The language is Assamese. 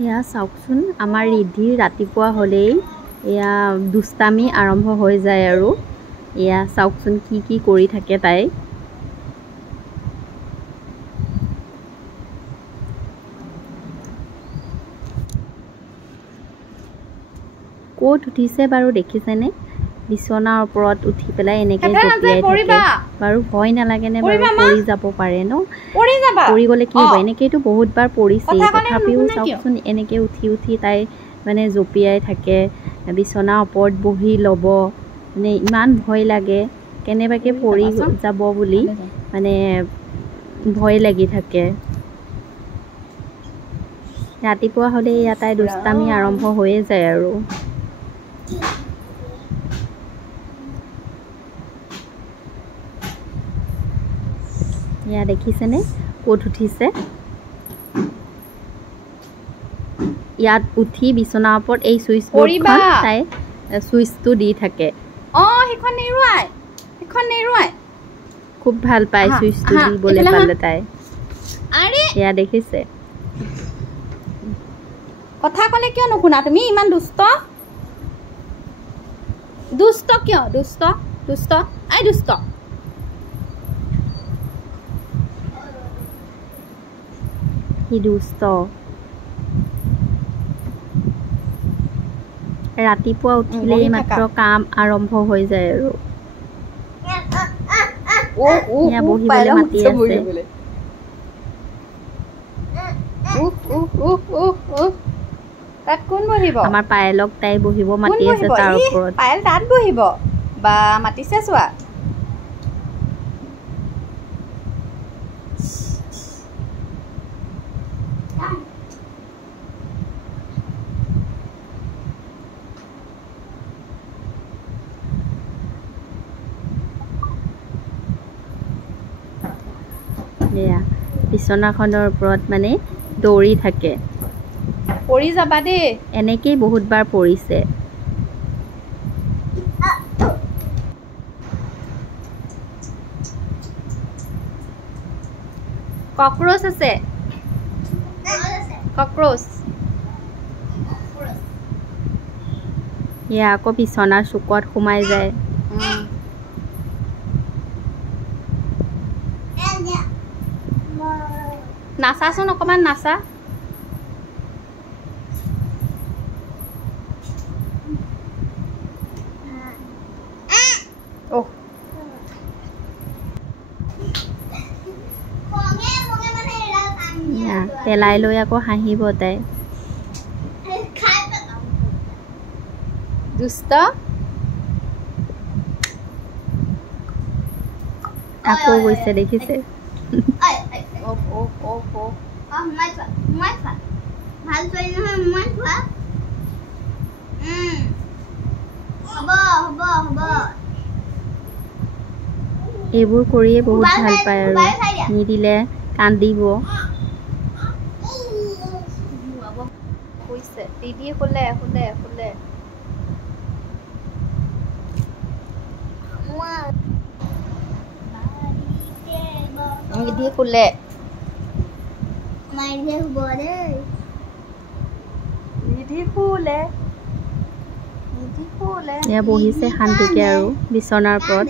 এয়া চাওকচোন আমাৰ ৰিধিৰ ৰাতিপুৱা হ'লেই এয়া দুষ্টামি আৰম্ভ হৈ যায় আৰু এয়া চাওকচোন কি কৰি থাকে তাই ক'ত উঠিছে বাৰু দেখিছেনে বিছনাৰ ওপৰত উঠি পেলাই এনেকৈ জঁপিয়াই থাকে বাৰু ভয় নালাগেনে বাৰু পৰি যাব পাৰে ন পৰি গ'লে কি হ'ব এনেকৈতো বহুতবাৰ পৰিছে তথাপিও চাওকচোন এনেকৈ উঠি তাই মানে জঁপিয়াই থাকে বিছনাৰ ওপৰত বহি ল'ব মানে ইমান ভয় লাগে কেনেবাকৈ পৰি যাব বুলি মানে ভয় লাগি থাকে ৰাতিপুৱা হ'লে এয়া তাই দুষ্টামি আৰম্ভ হৈয়ে যায় আৰু এয়া দেখিছেনে ক'ত উঠিছে ইয়াত উঠি বিছনাৰ ওপৰত এই চুইচ বৰ্ডখন তাই চুইচটো দি থাকে খুব ভাল পায় চুইচটো দিবলৈ পালে তাই এয়া দেখিছে কথা ক'লে কিয় নুশুনা তুমি ইমান দুষ্ট কিয় দুষ্ট আই দুষ্ট কি দুষ্ট ৰাতিপুৱা উঠিলেই মাত্ৰ কাম আৰম্ভ হৈ যায় আৰু বহিবলৈ মাতি আছে তাত কোন বহিব আমাৰ পায়েলক তাই বহিব মাতি আছে তাৰ ওপৰত পায়েল তাত বহিব বা মাতিছে চোৱা এয়া বিছনাখনৰ ওপৰত মানে দৌৰি থাকে পৰি যাবা দেই এনেকেই বহুতবাৰ পৰিছে ককৰোচ আছে ককৰোচ এয়া আকৌ বিছনাৰ চুকত সোমাই যায় নাচাচোন অকণমান নাচা পেলাই লৈ আকৌ হাঁহিব তাই দুষ্ট আকৌ গৈছে দেখিছে এইবোৰ কৰিয়ে বহুত ভাল পায় আৰু নিদিলে কান্দিব দিদি শুলে এয়া বহিছে শান্তিকে আৰু বিছনাৰ ওপৰত